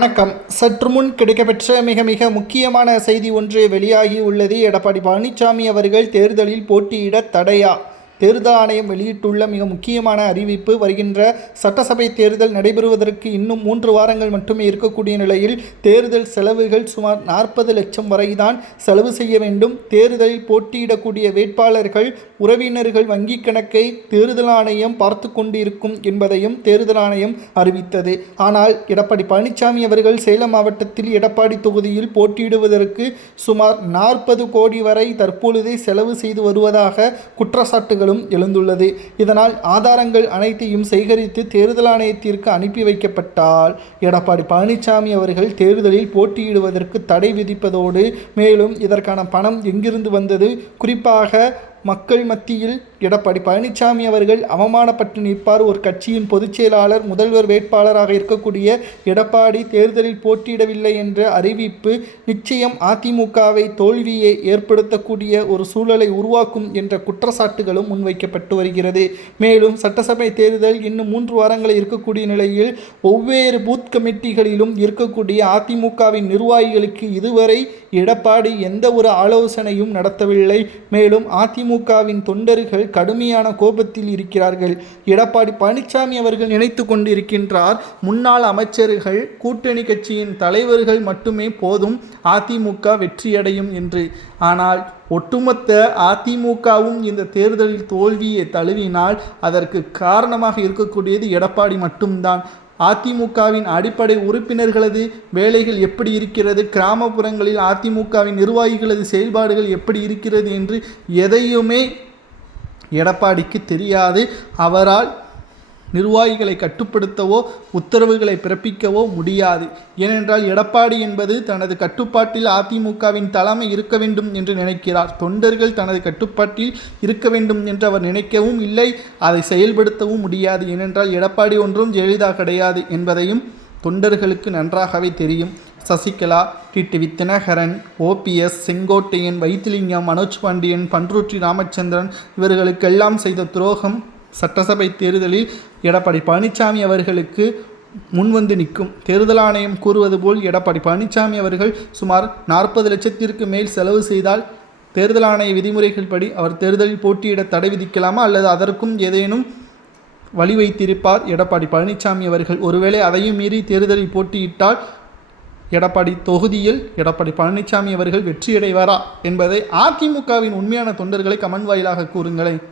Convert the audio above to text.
வணக்கம். சற்று முன் கிடைக்கப்பெற்ற மிக முக்கியமான செய்தி ஒன்று வெளியாகி உள்ளது. எடப்பாடி பழனிசாமி அவர்கள் தேர்தலில் போட்டியிட தடையா? தேர்தல் ஆணையம் வெளியிட்டுள்ள மிக முக்கியமான அறிவிப்பு. வருகின்ற சட்டசபை தேர்தல் நடைபெறுவதற்கு இன்னும் 3 வாரங்கள் மட்டுமே இருக்கக்கூடிய நிலையில் தேர்தல் செலவுகள் சுமார் 40 லட்சம் வரைதான் செலவு செய்ய வேண்டும். தேர்தலில் போட்டியிடக்கூடிய வேட்பாளர்கள் உறவினர்கள் வங்கிக் கணக்கை தேர்தல் ஆணையம் பார்த்து கொண்டிருக்கும் என்பதையும் தேர்தல் ஆணையம் அறிவித்தது. ஆனால் எடப்பாடி பழனிசாமி அவர்கள் சேலம் மாவட்டத்தில் எடப்பாடி தொகுதியில் போட்டியிடுவதற்கு சுமார் 40 கோடி வரை தற்பொழுதே செலவு செய்து வருவதாக குற்றச்சாட்டுகள் எழுந்துள்ளது. இதனால் ஆதாரங்கள் அனைத்தையும் சேகரித்து தேர்தல் ஆணையத்திற்கு அனுப்பி வைக்கப்பட்டால் எடப்பாடி பழனிசாமி அவர்கள் தேர்தலில் போட்டியிடுவதற்கு தடை விதிப்பதோடு மேலும் இதற்கான பணம் எங்கிருந்து வந்தது, குறிப்பாக மக்கள் மத்தியில் எடப்பாடி பழனிசாமி அவர்கள் அவமானப்பட்டு நிற்பார். ஒரு கட்சியின் பொதுச் செயலாளர் முதல்வர் வேட்பாளராக இருக்கக்கூடிய எடப்பாடி தேர்தலில் போட்டியிடவில்லை என்ற அறிவிப்பு நிச்சயம் அதிமுகவை தோல்வியை ஏற்படுத்தக்கூடிய ஒரு சூழலை உருவாக்கும் என்ற குற்றச்சாட்டுகளும் முன்வைக்கப்பட்டு வருகிறது. மேலும் சட்டசபை தேர்தல் இன்னும் 3 வாரங்கள் இருக்கக்கூடிய நிலையில் ஒவ்வொரு பூத் கமிட்டிகளிலும் இருக்கக்கூடிய அதிமுகவின் நிர்வாகிகளுக்கு இதுவரை எடப்பாடி எந்த ஒரு ஆலோசனையும் நடத்தவில்லை. மேலும் அதிமுகவின் தொண்டர்கள் கடுமையான கோபத்தில் இருக்கிறார்கள். எடப்பாடி பழனிசாமி அவர்கள் நினைத்து கொண்டிருக்கின்றார், முன்னாள் அமைச்சர்கள் கூட்டணி கட்சியின் தலைவர்கள் மட்டுமே போதும் அதிமுக வெற்றியடையும் என்று. ஆனால் ஒட்டுமொத்த அதிமுகவும் இந்த தேர்தலில் தோல்வியை தழுவினால் அதற்கு காரணமாக இருக்கக்கூடியது எடப்பாடி மட்டும்தான். அதிமுகவின் அடிப்படை உறுப்பினர்களது வேலைகள் எப்படி இருக்கிறது, கிராமப்புறங்களில் அதிமுகவின் நிர்வாகிகளது செயல்பாடுகள் எப்படி இருக்கிறது என்று எதையுமே எடப்பாடிக்கு தெரியாது. அவரால் நிர்வாகிகளை கட்டுப்படுத்தவோ உத்தரவுகளை பிறப்பிக்கவோ முடியாது. ஏனென்றால் எடப்பாடி என்பது தனது கட்டுப்பாட்டில் அதிமுகவின் தலைமை இருக்க வேண்டும் என்று நினைக்கிறார். தொண்டர்கள் தனது கட்டுப்பாட்டில் இருக்க வேண்டும் என்று அவர் நினைக்கவும் இல்லை, அதை செயல்படுத்தவும் முடியாது. ஏனென்றால் எடப்பாடி ஒன்றும் ஜெயலலிதா கிடையாது என்பதையும் தொண்டர்களுக்கு நன்றாகவே தெரியும். சசிகலா, டிடிவி தினகரன், OPS, செங்கோட்டையன், வைத்திலிங்கம், மனோஜ் பாண்டியன், பன்ருட்டி ராமச்சந்திரன் இவர்களுக்கெல்லாம் செய்த துரோகம் சட்டசபை தேர்தலில் எடப்பாடி பழனிசாமி அவர்களுக்கு முன்வந்து நிற்கும். தேர்தல் ஆணையம் கூறுவது போல் எடப்பாடி பழனிசாமி அவர்கள் சுமார் 40 லட்சத்திற்கு மேல் செலவு செய்தால் தேர்தல் ஆணைய விதிமுறைகள் படி அவர் தேர்தலில் போட்டியிட தடை விதிக்கலாமா அல்லது அதற்கும் ஏதேனும் வழி வைத்திருப்பார் எடப்பாடி பழனிசாமி அவர்கள். ஒருவேளை அதையும் மீறி தேர்தலில் போட்டியிட்டால் எடப்பாடி தொகுதியில் எடப்பாடி பழனிசாமி அவர்கள் வெற்றியடைவாரா என்பதை அதிமுகவின் உண்மையான தொண்டர்களை கமெண்ட் வாயிலாக கூறுங்களேன்.